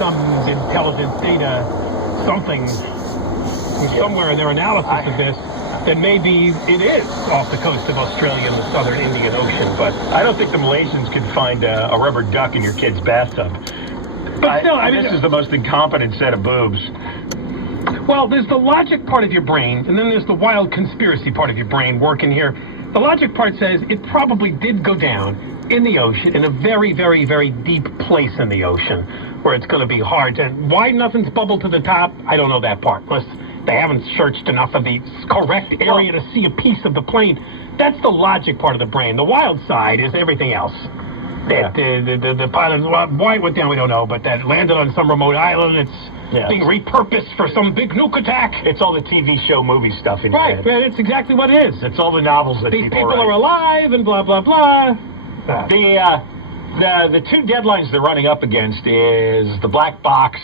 some intelligence data, something somewhere in their analysis of this, that maybe it is off the coast of Australia and the southern Indian Ocean. But I don't think the Malaysians could find a rubber duck in your kid's bathtub. But still, I mean, this is the most incompetent set of boobs. Well, there's the logic part of your brain, and then there's the wild conspiracy part of your brain working here. The logic part says it probably did go down in the ocean, in a very, very, very deep place in the ocean, where it's going to be hard. And why nothing's bubbled to the top, I don't know that part, unless they haven't searched enough of the correct area to see a piece of the plane. That's the logic part of the brain. The wild side is everything else. That the pilot, why it went down, we don't know, but that landed on some remote island. It's being repurposed for some big nuke attack. It's all the TV show movie stuff in right, your head. It's exactly what it is. It's all the novels that these people write. are alive and blah, blah, blah. The two deadlines they're running up against is the black box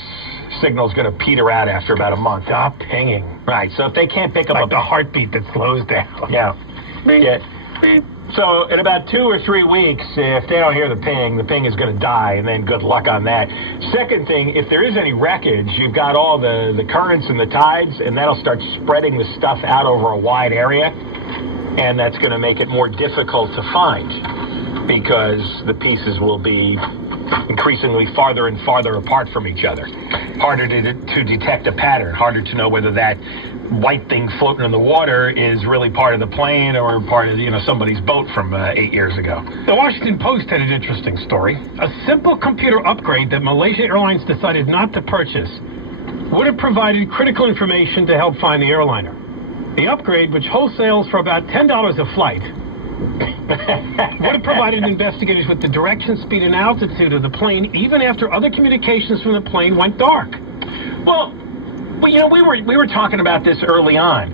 signal's going to peter out after about a month. Stop pinging. Right, so if they can't pick up like the heartbeat that slows down. Yeah. So in about 2 or 3 weeks, if they don't hear the ping is going to die, and then good luck on that. Second thing, if there is any wreckage, you've got all the currents and the tides, and that'll start spreading the stuff out over a wide area, and that's going to make it more difficult to find because the pieces will be increasingly farther and farther apart from each other. Harder to detect a pattern, harder to know whether that white thing floating in the water is really part of the plane or part of somebody's boat from 8 years ago. The Washington Post had an interesting story. A simple computer upgrade that Malaysian Airlines decided not to purchase would have provided critical information to help find the airliner. The upgrade, which wholesales for about $10 a flight, would have provided investigators with the direction, speed, and altitude of the plane even after other communications from the plane went dark. Well, we were talking about this early on.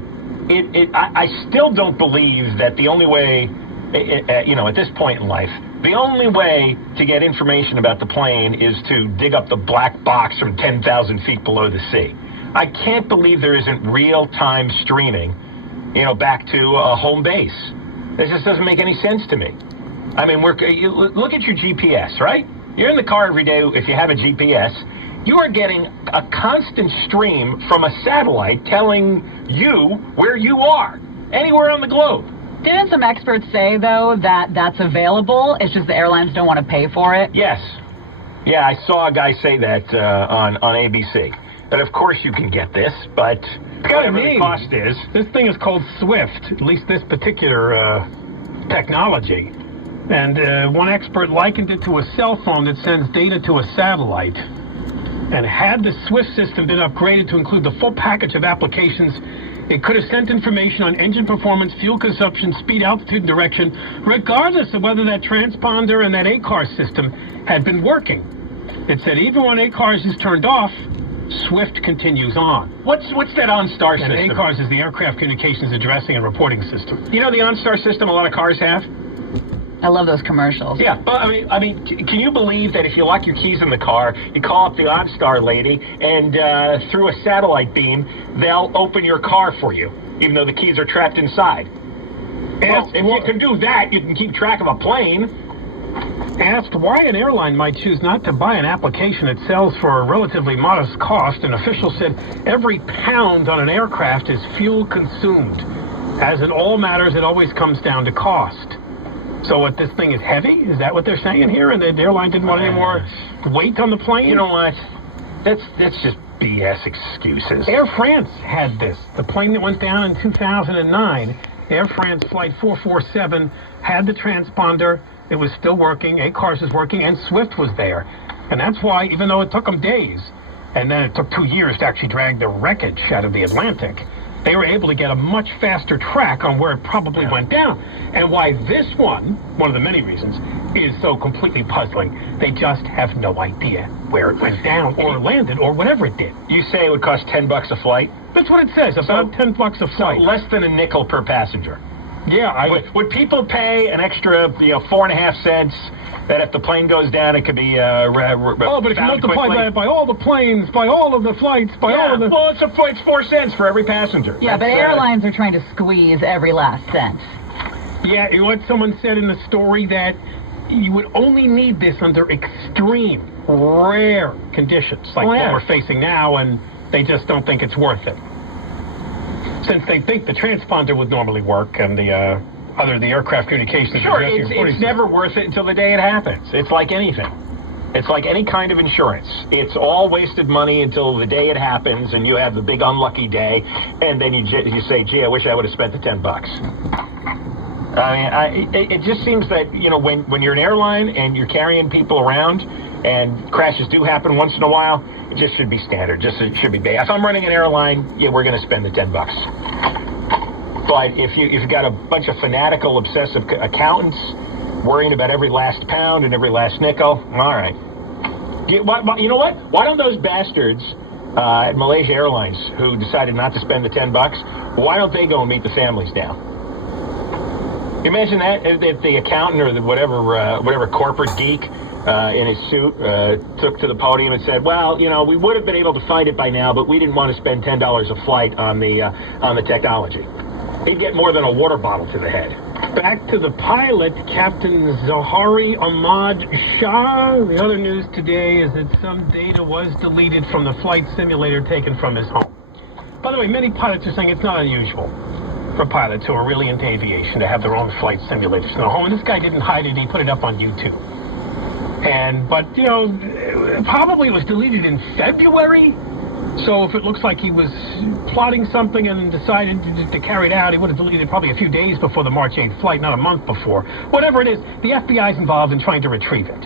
I still don't believe that the only way, at this point in life, the only way to get information about the plane is to dig up the black box from 10,000 feet below the sea. I can't believe there isn't real-time streaming, back to a home base. This just doesn't make any sense to me. I mean, look at your GPS, right? You're in the car every day. If you have a GPS, you are getting a constant stream from a satellite telling you where you are, anywhere on the globe. Didn't some experts say, though, that that's available? It's just the airlines don't want to pay for it? Yes. Yeah, I saw a guy say that on ABC. But of course you can get this, but whatever the cost is. This thing is called Swift, at least this particular technology. And one expert likened it to a cell phone that sends data to a satellite. And had the Swift system been upgraded to include the full package of applications, it could have sent information on engine performance, fuel consumption, speed, altitude, and direction, regardless of whether that transponder and that ACARS system had been working. It said even when ACARS is turned off, Swift continues on. What's that OnStar system? And ACARS is the Aircraft Communications Addressing and Reporting System. You know the OnStar system a lot of cars have? I love those commercials. Yeah, but I mean, can you believe that if you lock your keys in the car, you call up the OnStar lady, and through a satellite beam, they'll open your car for you, even though the keys are trapped inside? If you can do that, you can keep track of a plane. Asked why an airline might choose not to buy an application it sells for a relatively modest cost, an official said every pound on an aircraft is fuel consumed. As in all matters, it always comes down to cost. So what, this thing is heavy? Is that what they're saying here? And the airline didn't want any more weight on the plane? You know what? That's just BS excuses. Air France had this. The plane that went down in 2009, Air France Flight 447, had the transponder. It was still working, ACARS was working, and Swift was there. And that's why, even though it took them days, and then it took 2 years to actually drag the wreckage out of the Atlantic, they were able to get a much faster track on where it probably went down. And why this one of the many reasons, is so completely puzzling. They just have no idea where it went down or landed or whatever it did. You say it would cost $10 a flight? That's what it says, about $10 a flight. So less than a nickel per passenger. Yeah, would people pay an extra, 4.5 cents that if the plane goes down, it could be but if you multiply that by all the planes, by all of the flights, by all of the... Well, it's 4 cents for every passenger. Yeah, but airlines are trying to squeeze every last cent. Yeah, what someone said in the story that you would only need this under extreme, rare conditions, like what we're facing now, and they just don't think it's worth it. Since they think the transponder would normally work and the aircraft communications... Sure, it's never worth it until the day it happens. It's like anything. It's like any kind of insurance. It's all wasted money until the day it happens, and you have the big unlucky day, and then you say, gee, I wish I would have spent the $10. I mean, it just seems that, you know, when you're an airline and you're carrying people around, and crashes do happen once in a while, it just should be standard. It should be base. If I'm running an airline, yeah, we're going to spend the $10. But if you've got a bunch of fanatical, obsessive accountants worrying about every last pound and every last nickel, all right. You know what? Why don't those bastards at Malaysian Airlines who decided not to spend the $10, why don't they go and meet the families now? You imagine that if the accountant or the whatever corporate geek in his suit took to the podium and said, well, you know, we would have been able to find it by now, but we didn't want to spend $10 a flight on the technology. He'd get more than a water bottle to the head. Back to the pilot, Captain Zahari Ahmad Shah. The other news today is that some data was deleted from the flight simulator taken from his home. By the way, many pilots are saying it's not unusual for pilots who are really into aviation to have their own flight simulators in their home. And this guy didn't hide it. He put it up on YouTube. But, you know, probably was deleted in February. So if it looks like he was plotting something and decided to carry it out, he would have deleted it probably a few days before the March 8th flight, not a month before. Whatever it is, the FBI's involved in trying to retrieve it,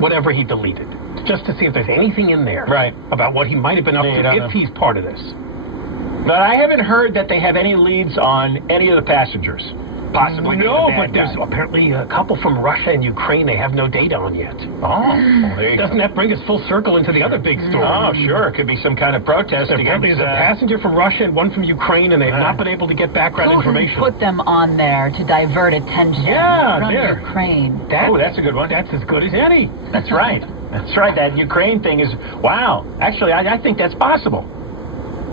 whatever he deleted, just to see if there's anything in there about what he might have been up to if he's part of this. But I haven't heard that they have any leads on any of the passengers. Possibly. No, but there's apparently a couple from Russia and Ukraine they have no data on yet. Oh, well, there you go. Doesn't that bring us full circle into the other big story? Oh, sure. It could be some kind of protest. There's a passenger from Russia and one from Ukraine, and they've not been able to get background information. Who put them on there to divert attention from Ukraine? That's a good one. That's as good as any. That's right. That's right. That Ukraine thing is, wow. Actually, I think that's possible.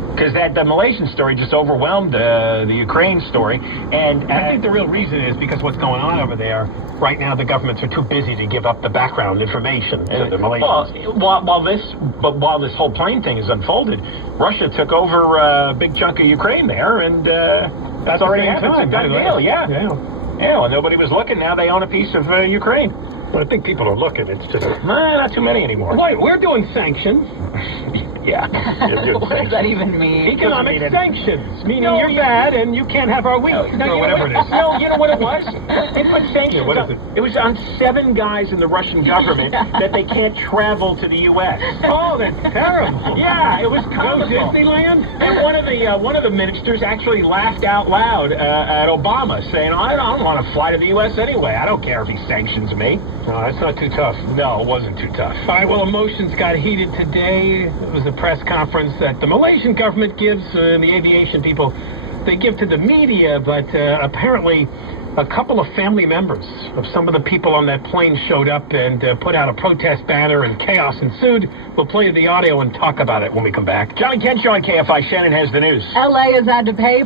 Because the Malaysian story just overwhelmed the Ukraine story. And I think the real reason is because what's going on over there, right now the governments are too busy to give up the background information to the Malaysians. Well, while this whole plane thing is unfolded, Russia took over a big chunk of Ukraine there, and that's already happened. It's a done deal, yeah. Well, nobody was looking. Now they own a piece of Ukraine. Well, I think people are looking. It's just... not too many anymore. Wait, we're doing sanctions. Yeah. What does that even mean? Economic sanctions, meaning you're bad and you can't have our wheat, or whatever it is. No, you know what it was? They put sanctions what is it? It was on 7 guys in the Russian government that they can't travel to the U.S. Oh, that's terrible. Yeah, it was comical. Go Disneyland? And one of the ministers actually laughed out loud at Obama, saying, I don't want to fly to the U.S. anyway. I don't care if he sanctions me. No, that's not too tough. No, it wasn't too tough. All right, well, emotions got heated today. It was a press conference that the Malaysian government gives, the aviation people, they give to the media, but apparently a couple of family members of some of the people on that plane showed up and put out a protest banner, and chaos ensued. We'll play the audio and talk about it when we come back. Johnny Kent Show on KFI. Shannon has the news. LA has had to pay